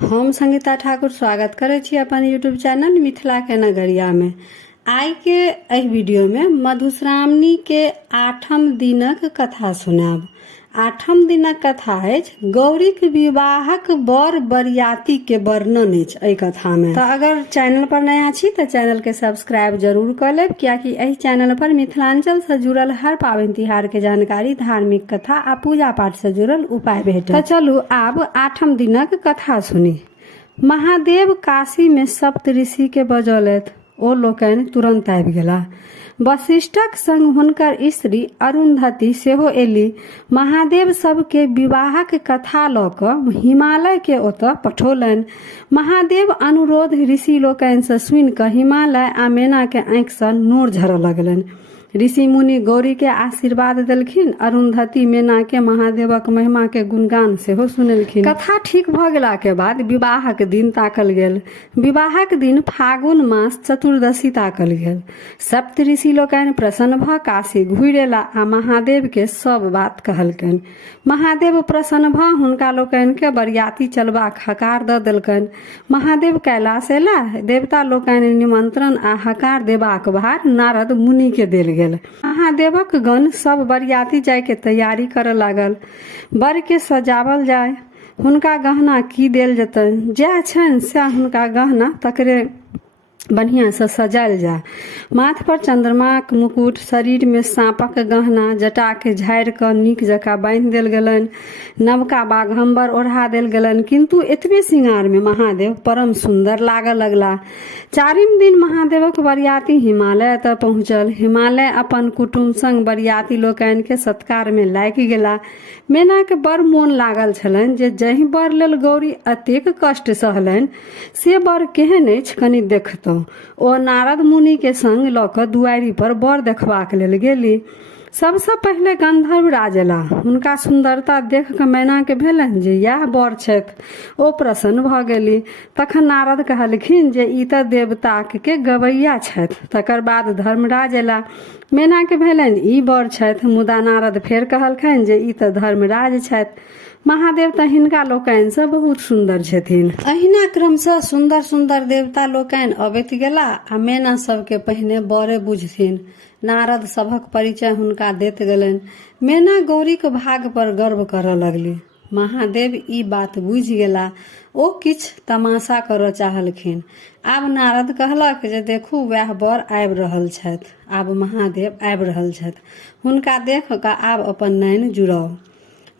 हम संगीता ठाकुर स्वागत करे छी अपन यूट्यूब चैनल मिथिला के नगरिया में। आई के एहि वीडियो में मधुश्रावणी के 8म दिनक कथा सुनाब। 8म दिनक कथा अछि गौरी के विवाहक बर बरियाती के वर्णन अछि एहि कथा में। तो अगर चैनल पर नया छी तो चैनल के सब्सक्राइब जरूर कर लेब, कियाकि एहि चैनल पर मिथिलांचल से जुड़ल हर पाबनि तिहार के जानकारी, धार्मिक कथा आ पूजा पाठ से जुड़ल उपाय भेटत। तो चलू आब 8म दिनक कथा सुनी। महादेव काशी में सप्त ऋषि के बजौलथि, ओ लोकनि तुरंत आबि गेला। वशिष्ठक संग हुनकर स्त्री अरुंधति सेहो एली। महादेव सबके विवाहक कथा लऽ कऽ हिमालय के ओतऽ पठौलनि। महादेव अनुरोध ऋषि लोकनि से सुनि कऽ हिमालय आ मैना के आंखि से नोर झरऽ लगलनि। ऋषि मुनि गौरी के आशीर्वाद देलखिन। अरुंधति मैना के महादेवक महिमा के गुणगान सेहो सुनेलखिन। कथा ठीक भ गेला के बाद विवाहक दिन ताकल गेल। विवाहक दिन फागुन मास चतुर्दशी ताकल गेल। सप्त ऋषि लोकनि प्रसन्न भ काशी घुरि एला आ महादेव के सब बात कहलकनि। महादेव प्रसन्न भ हुनका लोकनि के बरियाती चलबाक हकार दऽ देलकनि। महादेव कैलाश एला। देवता लोकनि निमंत्रण आ हकार देबाक भार नारद मुनि के देल गेल। महादेवक गण सब बरियाती जाय के तैयारी करऽ लागल। बर के सजावल जाय, हुनका गहना की देल जेतनि, जै छनि सैह हुनका गहना तकरे बढ़िया से सजायल जाय। माथ पर चंद्रमाक मुकुट, शरीर में सांपक गहना, जटा के झाड़ि कऽ नीक जकाँ बांधि देल गेलनि। नवका बाघंबर ओढ़ा देल गेलनि, किंतु एतबे श्रृंगार में महादेव परम सुंदर लागऽ लगला। 4म दिन महादेवक बरियाती हिमालय तक पहुँचल। हिमालय अपन कुटुम्ब संग बरियाती लोकनि के सत्कार में लागि गेला। मैना के बड़ मोन लागल छलनि जे जहि बर लेल गौरी अतेक कष्ट सहलनि से बर केहन अछि कनि देखतहुँ। ओ नारद मुनि के संग लऽ कऽ दुआरी पर बर देखबाक लेल गेली। सबसे पहले गंधर्व राज एला। हुनका सुंदरता देख कऽ मैना के भेलनि जे यैह बर छथि। ओ प्रसन्न भऽ गेली। तखन नारद कहलखिन जे ई तऽ देवताक के गवैया छथि। तकर बाद धर्मराज एला। मैना के भेलनि ई बर छथि। मुदा नारद फेर कहलखिन जे ई तऽ धर्मराज छथि। महादेव तऽ हिनका लोकनि से बहुत सुंदर छथिन। अहिना क्रमशः सुंदर सुंदर देवता लोकनि अबैत गेला आ मैना सबके पहिने बरे बुझथिन। नारद सभक परिचय हुनका देत गेलनि। मैना गौरीक भाग पर गर्व करऽ लगली। महादेव ई बात बुझि गेला। ओ किछ तमाशा करऽ चाहलखिन। आब नारद कहलक जे देखू वैह बर आबि रहल छथि। आब महादेव आबि रहल छथि। हुनका देख कऽ आब अपन नैन जुड़ाउ।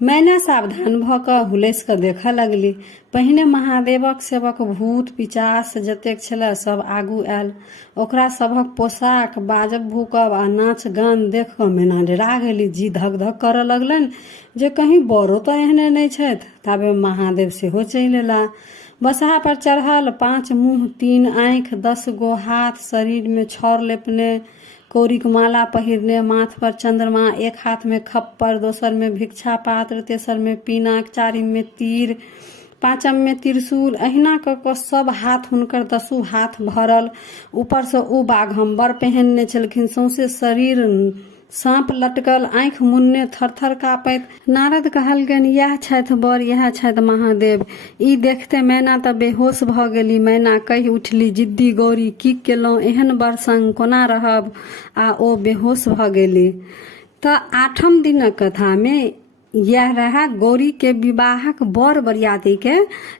मैना सावधान भऽ कऽ हुलैस कऽ देखऽ लगली। पहिने महादेवक सेवक भूत पिचास जतेक छलै सब आगू आयल। ओकरा सभक पोशाक, बाजब भूकब आ नाच गान देख कऽ मैना डरा गेली। जी धक धक करऽ लगलनि जे कहीं बरो तऽ एहने नहि छथि। ताबे महादेव सेहो चलि एला। बसहा पर चढ़ल, 5 मुँह 3 आँखि, 10 गो हाथ, शरीर में छौर लेपने, कौड़ीक माला पहिरने, माथ पर चंद्रमा, एक हाथ में खप्पर, दोसर में भिक्षा पात्र, तेसर में पीनाक, 4म में तीर, 5म में त्रिशूल। अहिना कऽ कऽ सब हाथ हुनकर 10 हाथ भरल। ऊपर से ओ बाघंबर पहनने छलखिन। सौंसे शरीर सांप लटकल, आंखि मुन्ने थर थर कापैत। नारद कहलकनि यैह छथि बर, यैह छथि महादेव। ई देखते मैना तऽ बेहोश भऽ गेली। मैना कहि उठली, जिद्दी गौरी की केलहुँ, एहन बर संग कोना रहब, आ ओ बेहोश भऽ गेली। तऽ 8म दिनक कथा में यह रहा गौरी के विवाहक बर बरियाती के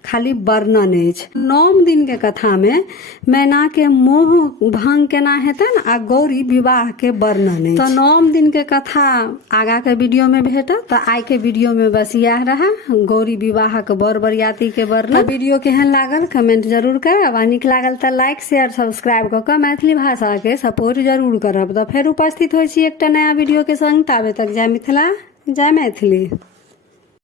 खाली वर्णन अछि। 9म दिन के कथा में मैना के मोह भंग केना हेतन आ गौरी विवाह के वर्णन अछि। तो 9म दिन के कथा आगा के वीडियो में भेटत। तो आई के वीडियो में बस यह रहा गौरी विवाहक बर बरियाती के वर्णन। वीडियो केहन लागल कमेंट जरूर करब आ नीक लागल तऽ लाइक शेयर सब्सक्राइब कऽ कऽ मैथिली भाषा के सपोर्ट जरूर करब। तो फेर उपस्थित होइ छी एकटा नया वीडियो के संग। ताबे तक जय मिथिला, जय मैथिली।